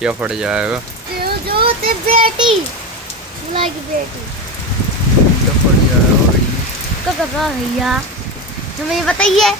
क्या फट जाएगा जो ते बेटी लाइक बेटी क्या फट जाएगा भाई। कब भैया हमें बताइए।